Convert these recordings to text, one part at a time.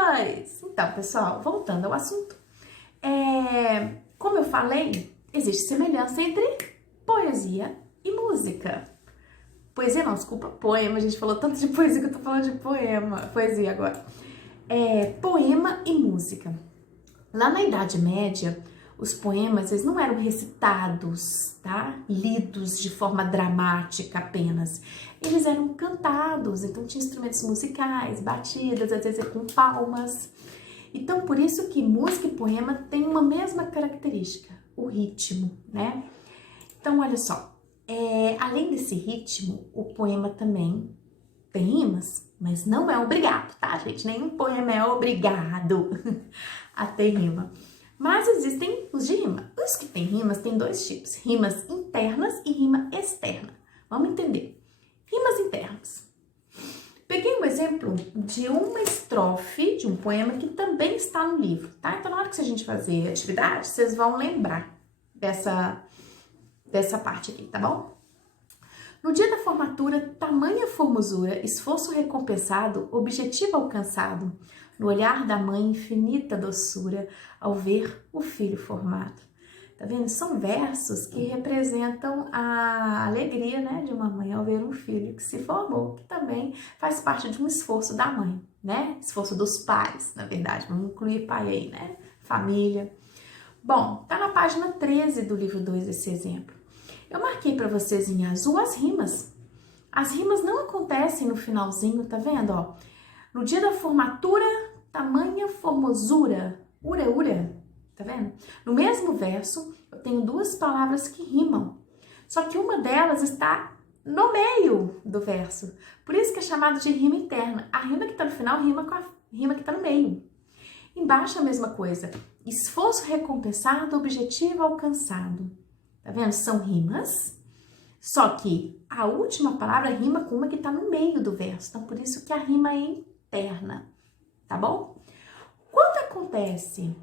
2! Então, pessoal, voltando ao assunto. Como eu falei, existe semelhança entre poesia e música. Poesia não, desculpa, poema. A gente falou tanto de poesia que eu tô falando de poesia agora. Poema e música. Lá na Idade Média, os poemas, eles não eram recitados, tá? Lidos de forma dramática apenas. Eles eram cantados, então tinha instrumentos musicais, batidas, às vezes com palmas. Então, por isso que música e poema têm uma mesma característica, o ritmo, né? Então, olha só, além desse ritmo, o poema também tem rimas, mas não é obrigado, tá, gente? Nenhum poema é obrigado a ter rima. Mas existem os de rima. Os que têm rimas tem dois tipos, rimas internas e rima externa. Vamos entender. Rimas internas. Peguei um exemplo de uma estrofe de um poema que também está no livro, tá? Então, na hora que a gente fazer a atividade, vocês vão lembrar dessa parte aqui, tá bom? No dia da formatura, tamanha formosura, esforço recompensado, objetivo alcançado, no olhar da mãe, infinita doçura, ao ver o filho formado. Tá vendo? São versos que representam a alegria, né, de uma mãe ao ver um filho que se formou, que também faz parte de um esforço da mãe, né? Esforço dos pais, na verdade, vamos incluir pai aí, né? Família. Bom, tá na página 13 do livro 2 esse exemplo. Eu marquei para vocês em azul as rimas. As rimas não acontecem no finalzinho, tá vendo, ó? No dia da formatura, tamanha formosura, ura, tá vendo? No mesmo verso, eu tenho duas palavras que rimam, só que uma delas está no meio do verso. Por isso que é chamado de rima interna. A rima que tá no final rima com a rima que tá no meio. Embaixo a mesma coisa. Esforço recompensado, objetivo alcançado. Tá vendo? São rimas, só que a última palavra rima com uma que tá no meio do verso. Então, por isso que a rima é interna, tá bom? Quando acontece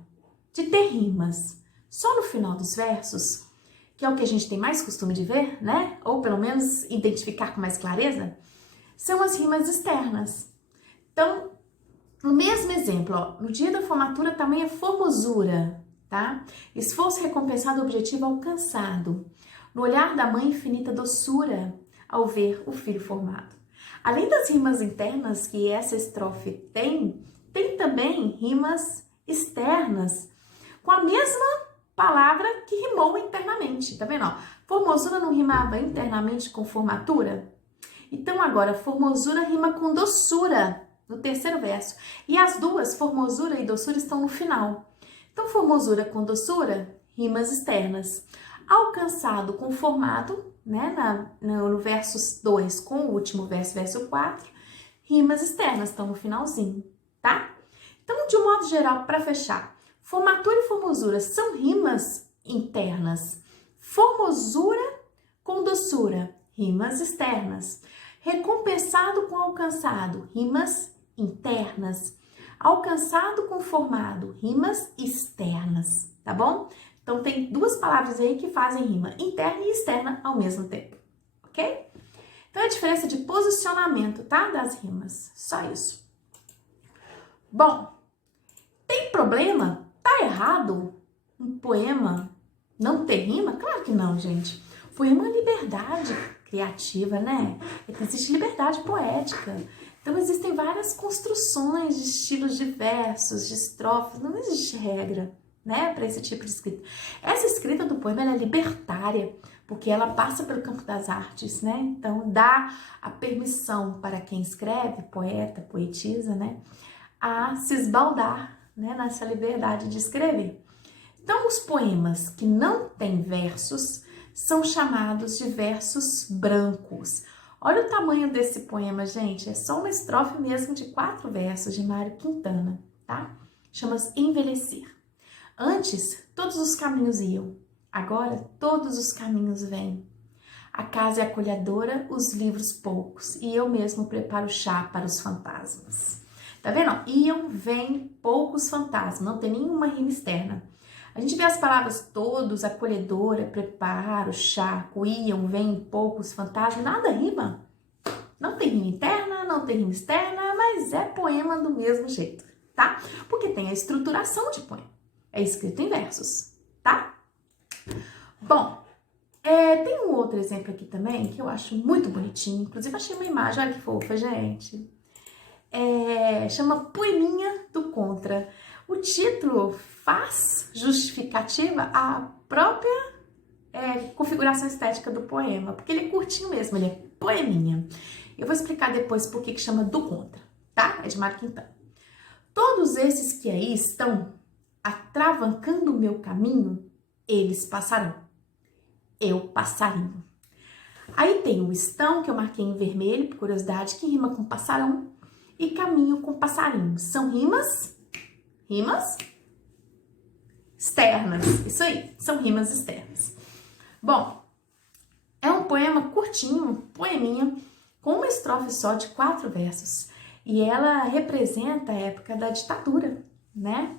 de ter rimas só no final dos versos, que é o que a gente tem mais costume de ver, né? Ou pelo menos identificar com mais clareza, são as rimas externas. Então, no mesmo exemplo, ó, no dia da formatura, tamanha formosura, tá? Esforço recompensado, objetivo alcançado. No olhar da mãe, infinita doçura, ao ver o filho formado. Além das rimas internas que essa estrofe tem também rimas externas, com a mesma palavra que rimou internamente, tá vendo? Ó, formosura não rimava internamente com formatura? Então agora, formosura rima com doçura, no terceiro verso. E as duas, formosura e doçura, estão no final. Então, formosura com doçura, rimas externas. Alcançado com formado, né, no verso 2 com o último verso, verso 4, rimas externas, estão no finalzinho, tá? Então, de um modo geral, para fechar, formatura e formosura são rimas internas. Formosura com doçura, rimas externas. Recompensado com alcançado, rimas internas. Alcançado com formado, rimas externas, tá bom? Então, tem duas palavras aí que fazem rima interna e externa ao mesmo tempo, ok? Então, é a diferença de posicionamento, tá? Das rimas, só isso. Bom, tem problema? Tá errado um poema não ter rima? Claro que não, gente. Poema é liberdade criativa, né? Existe liberdade poética. Então, existem várias construções de estilos diversos, de estrofes, não existe regra, né, para esse tipo de escrita. Essa escrita do poema, ela é libertária, porque ela passa pelo campo das artes, né? Então, dá a permissão para quem escreve, poeta, poetisa, né, a se esbaldar, né, nessa liberdade de escrever. Então, os poemas que não têm versos são chamados de versos brancos. Olha o tamanho desse poema, gente. É só uma estrofe mesmo de 4 versos de Mário Quintana, tá? Chama-se Envelhecer. Antes, todos os caminhos iam. Agora, todos os caminhos vêm. A casa é acolhedora, os livros poucos. E eu mesmo preparo chá para os fantasmas. Tá vendo? Iam, vêm, poucos fantasmas. Não tem nenhuma rima externa. A gente vê as palavras todos, acolhedora, preparo, chá, iam, vêm, poucos, fantasmas, nada rima. Não tem rima interna, não tem rima externa, mas é poema do mesmo jeito, tá? Porque tem a estruturação de poema. É escrito em versos, tá? Bom, tem um outro exemplo aqui também que eu acho muito bonitinho. Inclusive, achei uma imagem, olha que fofa, gente. Chama Poeminha do Contra. O título faz justificativa à própria configuração estética do poema, porque ele é curtinho mesmo, ele é poeminha. Eu vou explicar depois por que chama do Contra, tá? É de Mário Quintana. Todos esses que aí estão atravancando o meu caminho, eles passarão. Eu passarinho. Aí tem o estão, que eu marquei em vermelho, por curiosidade, que rima com passarão, e caminho com passarinho. São rimas externas. Isso aí, são rimas externas. Bom, é um poema curtinho, um poeminha, com uma estrofe só de 4 versos. E ela representa a época da ditadura, né?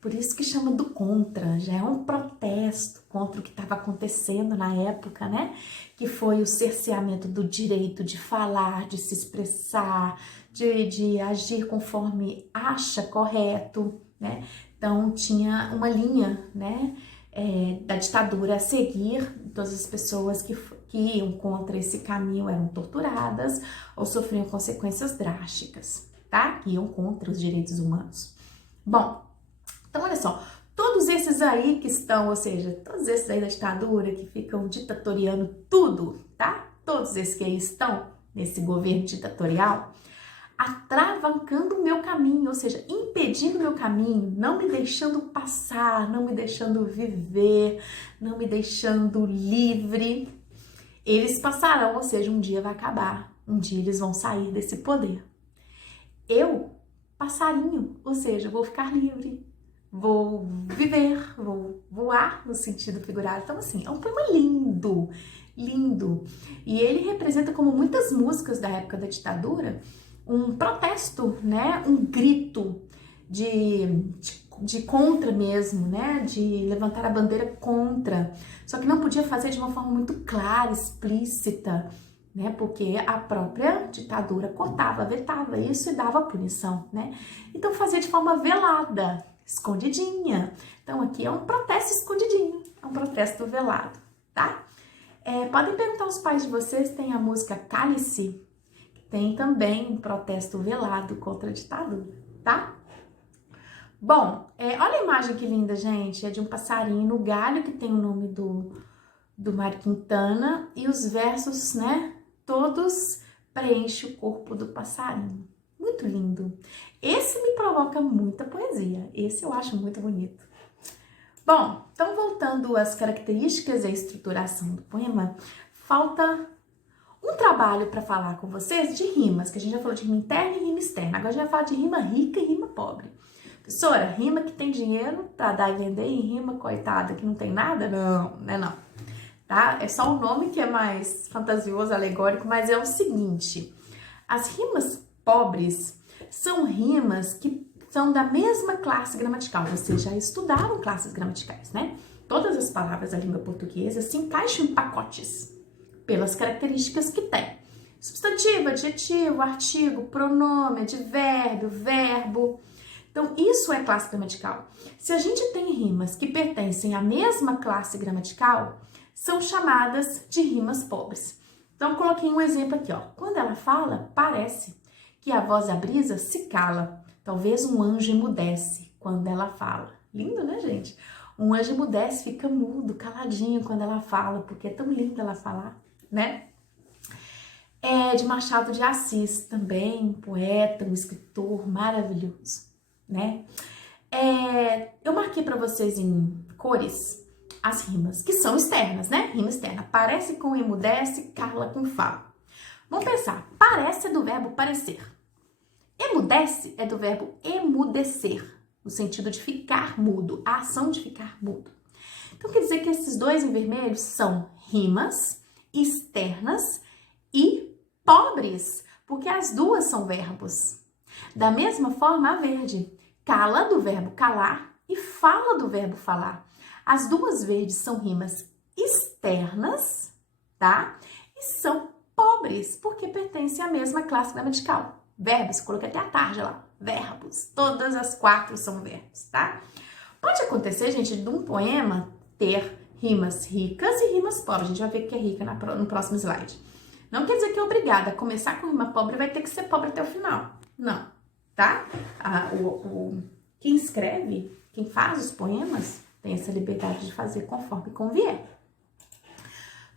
Por isso que chama do contra, já é um protesto contra o que estava acontecendo na época, né? Que foi o cerceamento do direito de falar, de se expressar, de agir conforme acha correto, né? Então tinha uma linha, né? Da ditadura a seguir. Todas as pessoas que iam contra esse caminho eram torturadas ou sofriam consequências drásticas, tá? Que iam contra os direitos humanos. Bom, então olha só, todos esses aí que estão, ou seja, todos esses aí da ditadura que ficam ditatoriando tudo, tá? Todos esses que aí estão nesse governo ditatorial, atravancando o meu caminho, ou seja, impedindo o meu caminho, não me deixando passar, não me deixando viver, não me deixando livre. Eles passarão, ou seja, um dia vai acabar, um dia eles vão sair desse poder. Eu, passarinho, ou seja, vou ficar livre, vou viver, vou voar no sentido figurado. Então, assim, é um poema lindo, lindo. E ele representa, como muitas músicas da época da ditadura, um protesto, né? Um grito de contra mesmo, né? De levantar a bandeira contra. Só que não podia fazer de uma forma muito clara, explícita, né? Porque a própria ditadura cortava, vetava isso e dava punição, né? Então fazia de forma velada, escondidinha. Então aqui é um protesto escondidinho, é um protesto velado, tá? Podem perguntar aos pais de vocês, tem a música Cálice, tem também um protesto velado contra a ditadura, tá? Bom, olha a imagem que linda, gente. É de um passarinho no galho, que tem o nome do Mário Quintana, e os versos, né, todos preenchem o corpo do passarinho. Muito lindo. Esse me provoca muita poesia. Esse eu acho muito bonito. Bom, então voltando às características e à estruturação do poema, falta um trabalho para falar com vocês de rimas, que a gente já falou de rima interna e rima externa. Agora a gente vai falar de rima rica e rima pobre. Professora, rima que tem dinheiro para dar e vender e rima coitada que não tem nada? Não, né não. Tá? É só o nome que é mais fantasioso, alegórico, mas é o seguinte. As rimas pobres são rimas que são da mesma classe gramatical. Vocês já estudaram classes gramaticais, né? Todas as palavras da língua portuguesa se encaixam em pacotes pelas características que tem. Substantivo, adjetivo, artigo, pronome, advérbio, verbo. Então, isso é classe gramatical. Se a gente tem rimas que pertencem à mesma classe gramatical, são chamadas de rimas pobres. Então, coloquei um exemplo aqui, ó. Quando ela fala, parece que a voz da brisa se cala. Talvez um anjo emudece quando ela fala. Lindo, né, gente? Um anjo emudece, fica mudo, caladinho quando ela fala, porque é tão lindo ela falar, né? É de Machado de Assis também, um poeta, um escritor maravilhoso, né? Eu marquei para vocês em cores as rimas, que são externas, né? Rima externa. Parece com emudece, cala com fala. Vamos pensar. Parece é do verbo parecer. Emudece é do verbo emudecer, no sentido de ficar mudo, a ação de ficar mudo. Então quer dizer que esses dois em vermelho são rimas externas e pobres, porque as duas são verbos. Da mesma forma, a verde. Cala do verbo calar e fala do verbo falar. As duas verdes são rimas externas, tá? E são pobres, porque pertencem à mesma classe gramatical. Verbos, coloquei até a tarde lá, verbos. Todas as 4 são verbos, tá? Pode acontecer, gente, de um poema ter rimas ricas e rimas pobres. A gente vai ver o que é rica no próximo slide. Não quer dizer que é obrigada a começar com rima pobre vai ter que ser pobre até o final. Não, tá? Quem escreve, quem faz os poemas, tem essa liberdade de fazer conforme convier.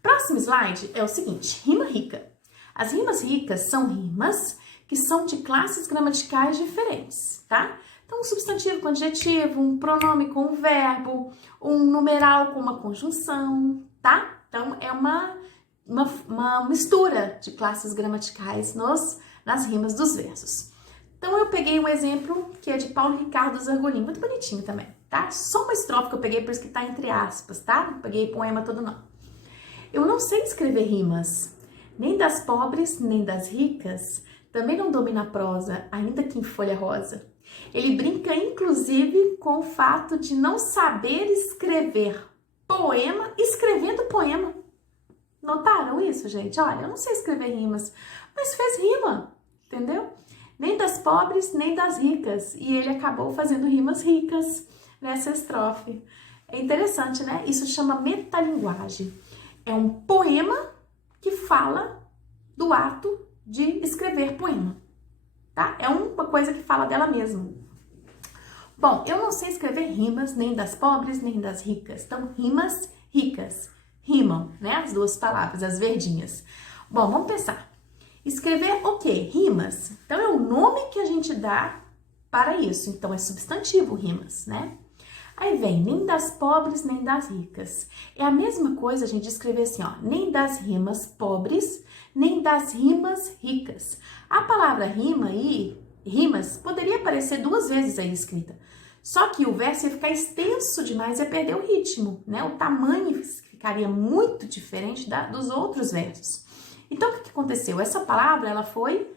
Próximo slide é o seguinte, rima rica. As rimas ricas são rimas que são de classes gramaticais diferentes, tá? Então, um substantivo com adjetivo, um pronome com um verbo, um numeral com uma conjunção, tá? Então, é uma mistura de classes gramaticais nas rimas dos versos. Então, eu peguei um exemplo que é de Paulo Ricardo Zargolin, muito bonitinho também, tá? Só uma estrofe que eu peguei, por isso que tá entre aspas, tá? Não peguei poema todo não. Eu não sei escrever rimas, nem das pobres, nem das ricas, também não domino a prosa, ainda que em folha rosa. Ele brinca, inclusive, com o fato de não saber escrever poema, escrevendo poema. Notaram isso, gente? Olha, eu não sei escrever rimas, mas fez rima, entendeu? Nem das pobres, nem das ricas. E ele acabou fazendo rimas ricas nessa estrofe. É interessante, né? Isso chama metalinguagem. É um poema que fala do ato de escrever poema, tá? É uma coisa que fala dela mesma. Bom, eu não sei escrever rimas nem das pobres, nem das ricas. Então, rimas ricas. Rimam, né? As duas palavras, as verdinhas. Bom, vamos pensar. Escrever o quê? Rimas. Então, é o nome que a gente dá para isso. Então, é substantivo rimas, né? Aí vem, nem das pobres, nem das ricas. É a mesma coisa a gente escrever assim, ó, nem das rimas pobres, nem das rimas ricas. A palavra rima e rimas poderia aparecer 2 vezes aí escrita. Só que o verso ia ficar extenso demais e ia perder o ritmo, né? O tamanho ficaria muito diferente dos outros versos. Então, o que aconteceu? Essa palavra, ela foi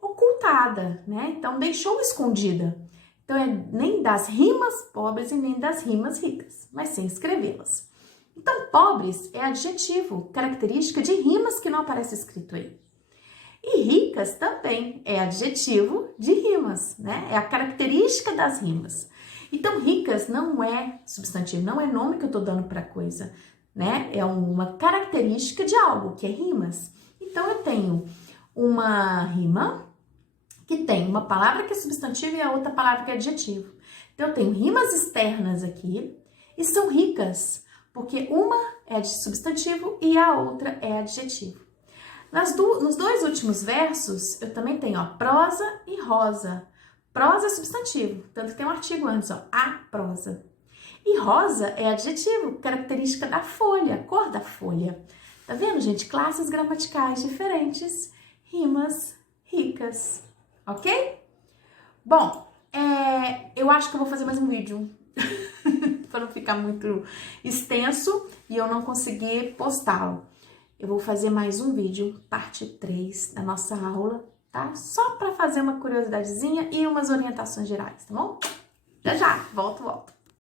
ocultada, né? Então, deixou escondida. Então, é nem das rimas pobres e nem das rimas ricas, mas sem escrevê-las. Então, pobres é adjetivo, característica de rimas que não aparece escrito aí. E ricas também é adjetivo de rimas, né? É a característica das rimas. Então, ricas não é substantivo, não é nome que eu tô dando para coisa, né? É uma característica de algo, que é rimas. Então, eu tenho uma rima que tem uma palavra que é substantivo e a outra palavra que é adjetivo. Então, eu tenho rimas externas aqui e são ricas, porque uma é de substantivo e a outra é adjetivo. Nos 2 últimos versos, eu também tenho, ó, prosa e rosa. Prosa é substantivo, tanto que tem um artigo antes, ó, a prosa. E rosa é adjetivo, característica da folha, cor da folha. Tá vendo, gente? Classes gramaticais diferentes, rimas ricas, ok? Bom, eu acho que eu vou fazer mais um vídeo para não ficar muito extenso e eu não conseguir postá-lo. Eu vou fazer mais um vídeo, parte 3 da nossa aula, tá? Só para fazer uma curiosidadezinha e umas orientações gerais, tá bom? Já, volto.